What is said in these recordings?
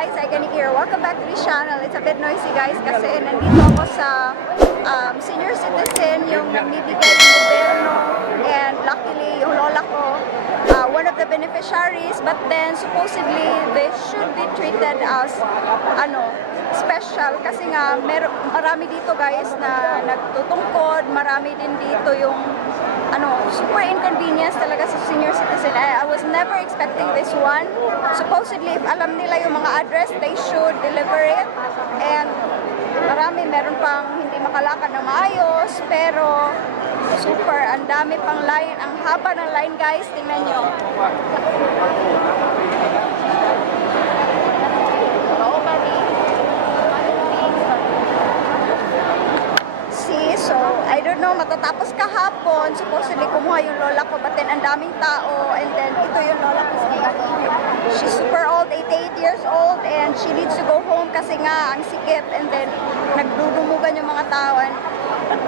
guys, I can hear. Welcome back to this channel. It's a bit noisy guys kasi nandito ako sa senior citizen, yung nagbibigay ng gobyerno, and luckily yung lola ko, one of the beneficiaries, but then supposedly they should be treated as special kasi nga marami dito guys na nagtutungkod, marami din dito yung super inconvenience talaga sa senior citizen. I was never expecting this one. Supposedly, if alam nila yung mga address, they should deliver it. And meron pang hindi makalakad na maayos, pero super, ang dami pang line, ang haba ng line guys, tingnan nyo. So, I don't know, matatapos kahapon, supposedly kumuha yung lola ko, but then ang daming tao, and then ito yung lola ko. She's super old, 88 years old, and she needs to go home kasi nga, ang sikip, and then nagdudumugan yung mga tao, and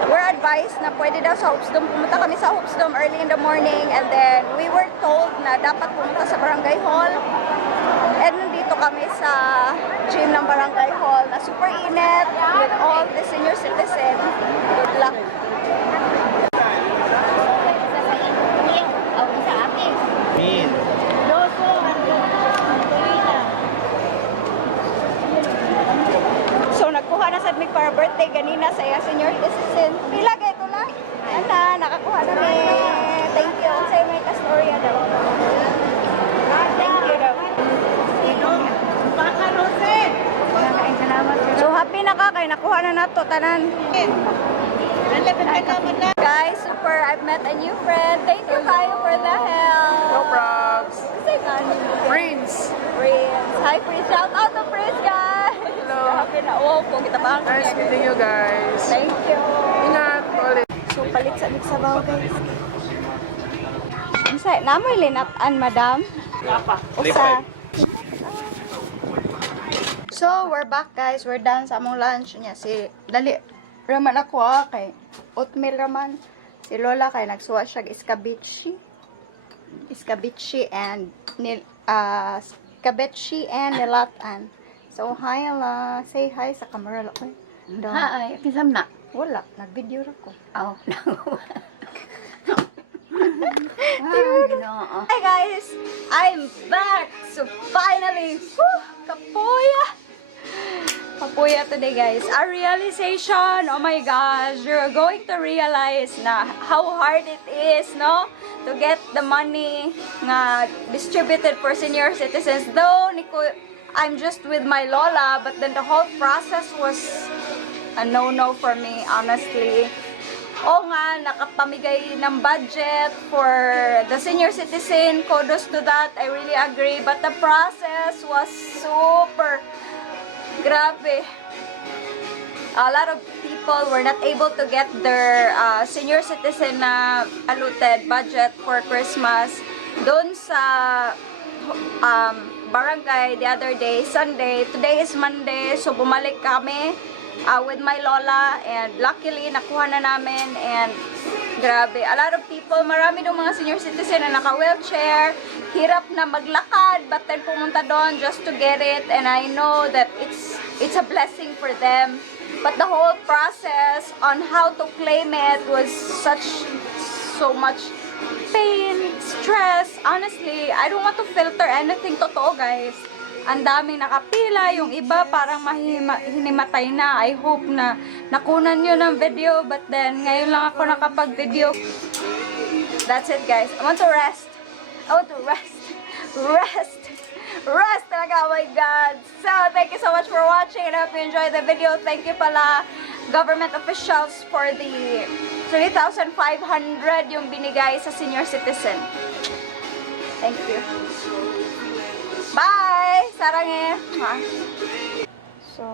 we're advised na pwede daw sa Hopsdom, pumunta kami sa Hopsdom early in the morning, and then we were told na dapat pumunta sa barangay hall, and nandito kami sa gym ng barangay hall na super init with all the senior citizen. Good luck. So nagkuha na sa mig para birthday ganina sa senior citizen. Pila kay ko lang. Ana, nakakuha na mi. Thank you. Say may kastorya daw. Thank you daw. So happy na ka kay nakuha na nato tanan. Guys, super, I've met a new friend. Thank you kayo for the help. No props. Say gani. Prince. Prince. Hi Prince. Shout out to Prince guys. Hello. Happy na po kita ba? Nice meeting you guys. Thank you. Ingat ulit. So palit sa sabaw guys. Unsay namoy linatan madam? Usa. So, we're back guys. We're done sa among lunch niya. Si dali raman ako kay oatmeal raman. Si Lola kay nagsuwa siya iskabichi. Iskabichi and iskabichi and nilatan. So, hi Lola. Say hi sa camera ko. Hi, kisam na. Wala, nag-video ra ko. Oh, Hi guys, I'm back. So finally, kapuya. Kapuya today guys. Our realization, oh my gosh, you're going to realize na how hard it is, no? To get the money nga distributed for senior citizens. Though, I'm just with my Lola, but then the whole process was a no-no for me, honestly. O nga, nakapamigay ng budget for the senior citizen. Kudos to that. I really agree. But the process was super grabe. A lot of people were not able to get their senior citizen na allotted budget for Christmas. Doon sa barangay the other day, Sunday. Today is Monday, so bumalik kami with my Lola, and luckily nakuha na namin, and grabe, a lot of people, marami ng mga senior citizen na naka-wheelchair, hirap na maglakad, but then pumunta doon just to get it, and I know that it's a blessing for them, but the whole process on how to claim it was so much pain, stress. Honestly, I don't want to filter anything. Totoo guys, ang daming nakapila, yung iba parang hinimatay na. I hope na nakunan nyo ng video, but then ngayon lang ako nakapag-video. That's it guys. I want to rest. I want to rest. Rest talaga, oh my god. So, thank you so much for watching, and I hope you enjoyed the video. Thank you pala government officials for the 3,500 yung binigay sa senior citizen. Thank you. Bye! Saranghe! Ha? So...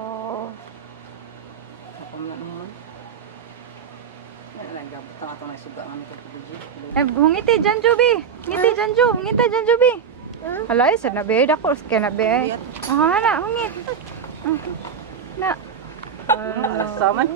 ngiti dyan, Jubi! Ngiti dyan, Ju! Ngiti dyan, Jubi! Alay, sa nabe, dako. Kaya nabe. Na, hungit. Na. Alasaman?